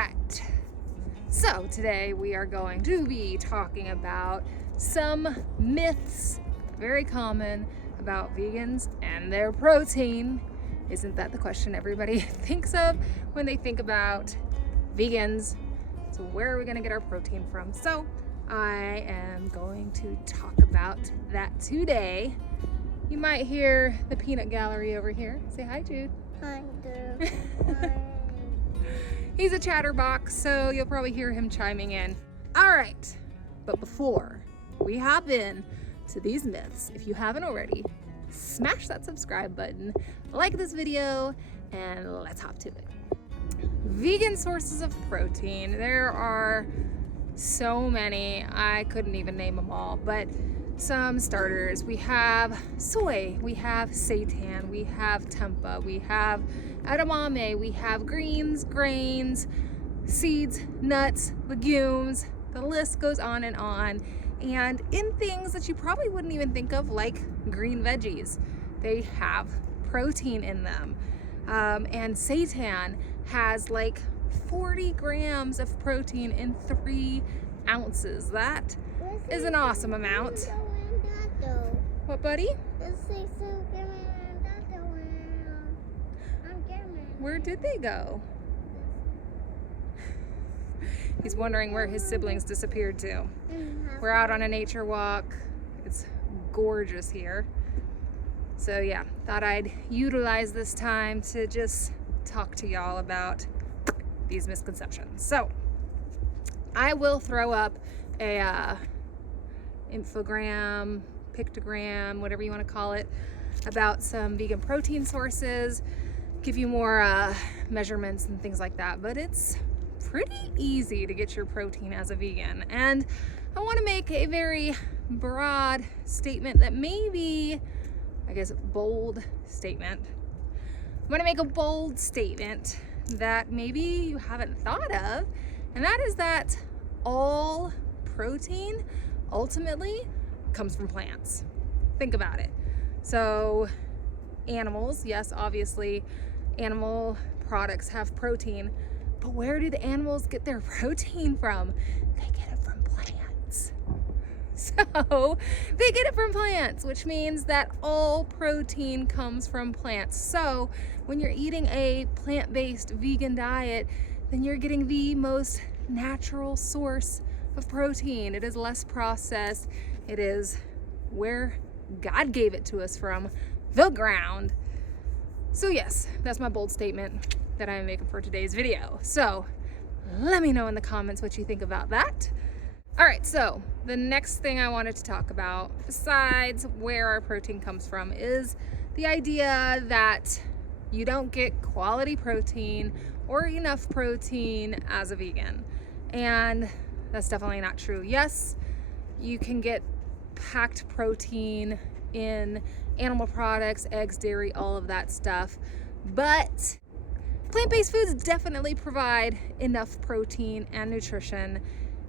right, so today we are going to be talking about some myths, very common, about vegans and their protein. Isn't that the question everybody thinks of when they think about vegans? So where are we gonna get our protein from? So I am going to talk about that today. You might hear the peanut gallery over here. Say hi, Jude. Hi, Dad. He's a chatterbox, so you'll probably hear him chiming in. All right, but before we hop in to these myths, if you haven't already, smash that subscribe button, like this video, and let's hop to it. Vegan sources of protein. There are so many, I couldn't even name them all, but some starters. We have soy, we have seitan, we have tempeh, we have edamame, we have greens, grains, seeds, nuts, legumes. The list goes on. And in things that you probably wouldn't even think of, like green veggies, they have protein in them. And seitan has like 40 grams of protein in 3 ounces. That is an awesome amount. What, buddy? Where did they go? He's wondering where his siblings disappeared to. We're out on a nature walk. It's gorgeous here. So yeah, thought I'd utilize this time to just talk to y'all about these misconceptions. So I will throw up a infogram, pictogram, whatever you want to call it, about some vegan protein sources, give you more measurements and things like that. But it's pretty easy to get your protein as a vegan. And I want to make a very broad statement that maybe, I guess, bold statement. I'm going to make a bold statement that maybe you haven't thought of, and that is that all protein ultimately comes from plants. Think about it. So animals, yes, obviously animal products have protein, but where do the animals get their protein from? They get it from plants. So they get it from plants, which means that all protein comes from plants. So when you're eating a plant-based vegan diet, then you're getting the most natural source of protein. It is less processed. It is where God gave it to us from, the ground. So yes, that's my bold statement that I'm making for today's video. So let me know in the comments what you think about that. All right, so the next thing I wanted to talk about, besides where our protein comes from, is the idea that you don't get quality protein or enough protein as a vegan. And that's definitely not true. Yes, you can get packed protein in animal products, eggs, dairy, all of that stuff, but plant-based foods definitely provide enough protein and nutrition.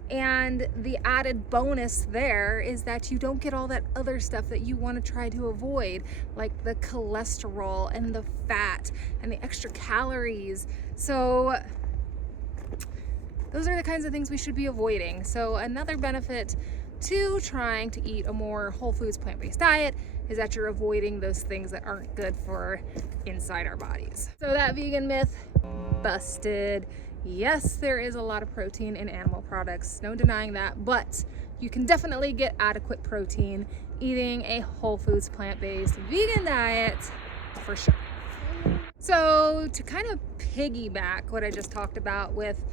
And the added bonus there is that you don't get all that other stuff that you want to try to avoid, like the cholesterol and the fat and the extra calories. So those are the kinds of things we should be avoiding. So another benefit to trying to eat a more whole foods plant-based diet is that you're avoiding those things that aren't good for inside our bodies. So that vegan myth, busted. Yes, there is a lot of protein in animal products, no denying that, but you can definitely get adequate protein eating a whole foods plant-based vegan diet for sure. So to kind of piggyback what I just talked about with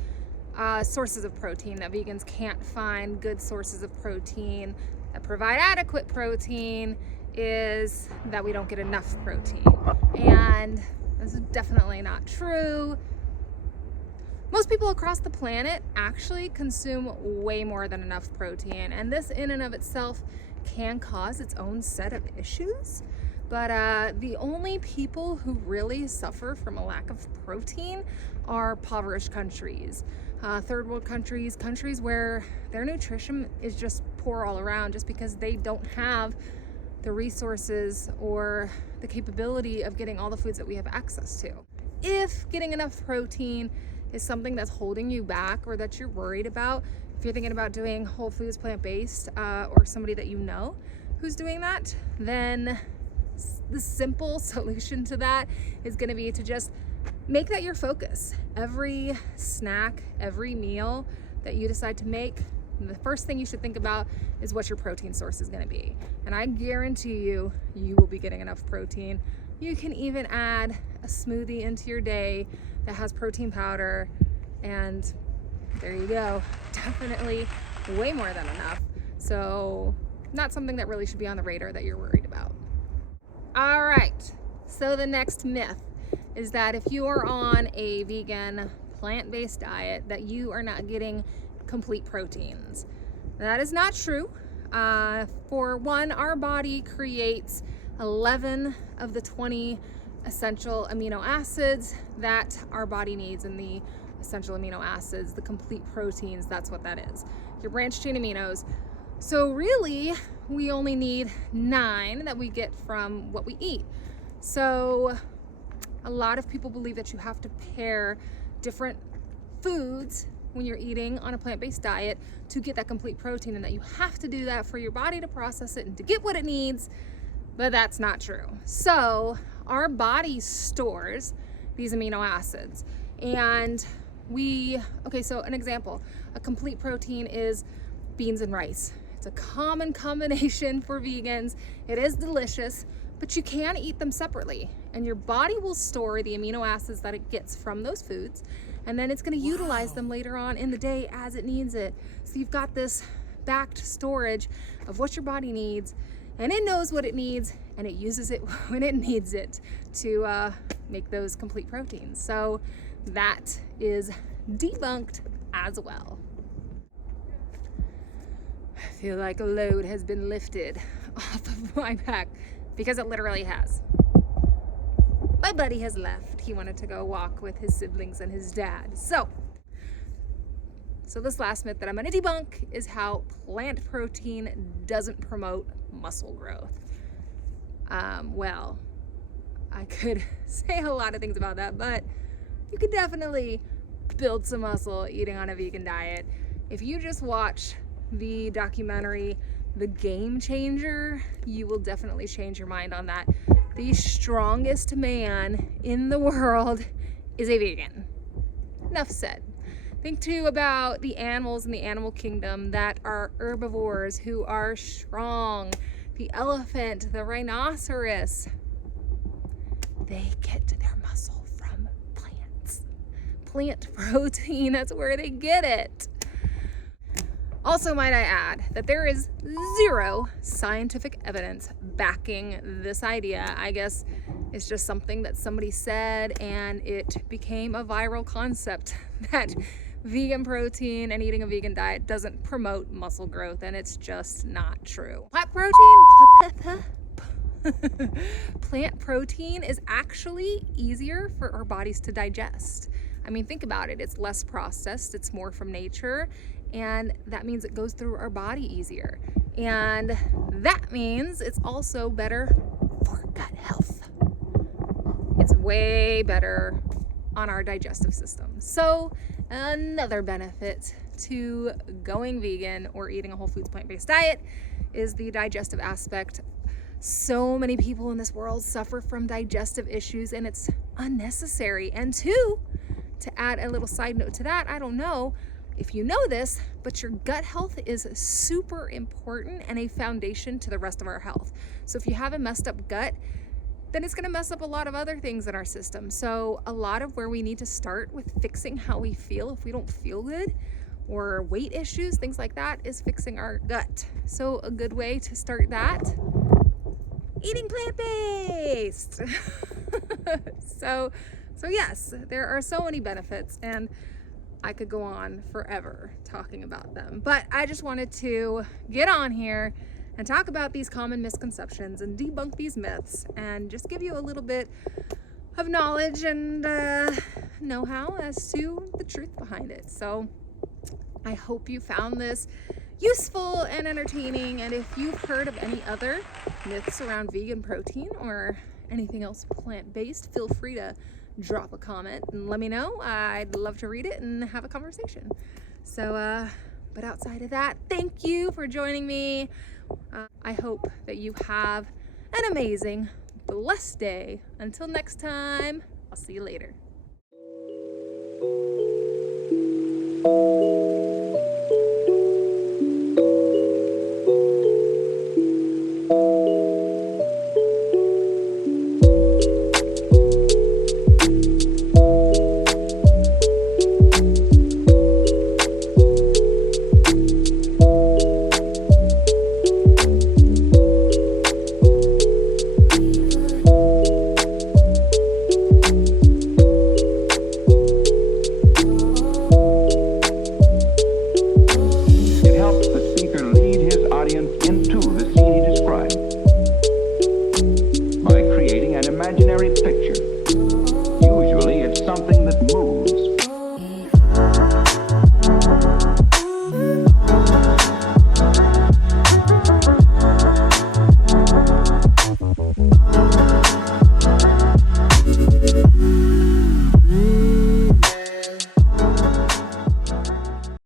sources of protein, that vegans can't find good sources of protein that provide adequate protein, is that we don't get enough protein. And this is definitely not true. Most people across the planet actually consume way more than enough protein, and this in and of itself can cause its own set of issues. But the only people who really suffer from a lack of protein are impoverished countries, third world countries, countries where their nutrition is just poor all around, just because they don't have the resources or the capability of getting all the foods that we have access to. If getting enough protein is something that's holding you back or that you're worried about, if you're thinking about doing whole foods plant-based, or somebody that you know who's doing that, then the simple solution to that is going to be to just make that your focus. Every snack, every meal that you decide to make, the first thing you should think about is what your protein source is going to be. And I guarantee you, you will be getting enough protein. You can even add a smoothie into your day that has protein powder, and there you go. Definitely way more than enough. So not something that really should be on the radar that you're worried about. All right, so the next myth is that if you are on a vegan plant-based diet that you are not getting complete proteins. That is not true. For one, our body creates 11 of the 20 essential amino acids that our body needs, and the essential amino acids, the complete proteins, that's what that is. Your branched chain aminos. So really, we only need 9 that we get from what we eat. So a lot of people believe that you have to pair different foods when you're eating on a plant-based diet to get that complete protein, and that you have to do that for your body to process it and to get what it needs, but that's not true. So our body stores these amino acids, and so an example, a complete protein is beans and rice. It's a common combination for vegans. It is delicious, but you can eat them separately, and your body will store the amino acids that it gets from those foods, and then it's going to utilize them later on in the day as it needs it. So you've got this backed storage of what your body needs, and it knows what it needs, and it uses it when it needs it to make those complete proteins. So that is debunked as well. I feel like a load has been lifted off of my back, because it literally has. My buddy has left. He wanted to go walk with his siblings and his dad. So this last myth that I'm going to debunk is how plant protein doesn't promote muscle growth. Well, I could say a lot of things about that, but you could definitely build some muscle eating on a vegan diet. If you just watch the documentary The Game Changer, you will definitely change your mind on that. The strongest man in the world is a vegan. Enough said. Think too about the animals in the animal kingdom that are herbivores who are strong. The elephant, the rhinoceros, they get their muscle from plants. Plant protein, that's where they get it. Also, might I add that there is 0 scientific evidence backing this idea. I guess it's just something that somebody said, and it became a viral concept that vegan protein and eating a vegan diet doesn't promote muscle growth, and it's just not true. Plant protein is actually easier for our bodies to digest. I mean, think about it. It's less processed, it's more from nature, and that means it goes through our body easier. And that means it's also better for gut health. It's way better on our digestive system. So another benefit to going vegan or eating a whole foods plant-based diet is the digestive aspect. So many people in this world suffer from digestive issues, and it's unnecessary. And to add a little side note to that, I don't know if you know this, but your gut health is super important and a foundation to the rest of our health. So if you have a messed up gut, then it's going to mess up a lot of other things in our system. So a lot of where we need to start with fixing how we feel if we don't feel good, or weight issues, things like that, is fixing our gut. So a good way to start that, eating plant-based. So yes, there are so many benefits, and I could go on forever talking about them, but I just wanted to get on here and talk about these common misconceptions and debunk these myths, and just give you a little bit of knowledge and know-how as to the truth behind it. So I hope you found this useful and entertaining, and if you've heard of any other myths around vegan protein or anything else plant-based, feel free to drop a comment and let me know. I'd love to read it and have a conversation. So, but outside of that, thank you for joining me. I hope that you have an amazing, blessed day. Until next time, I'll see you later.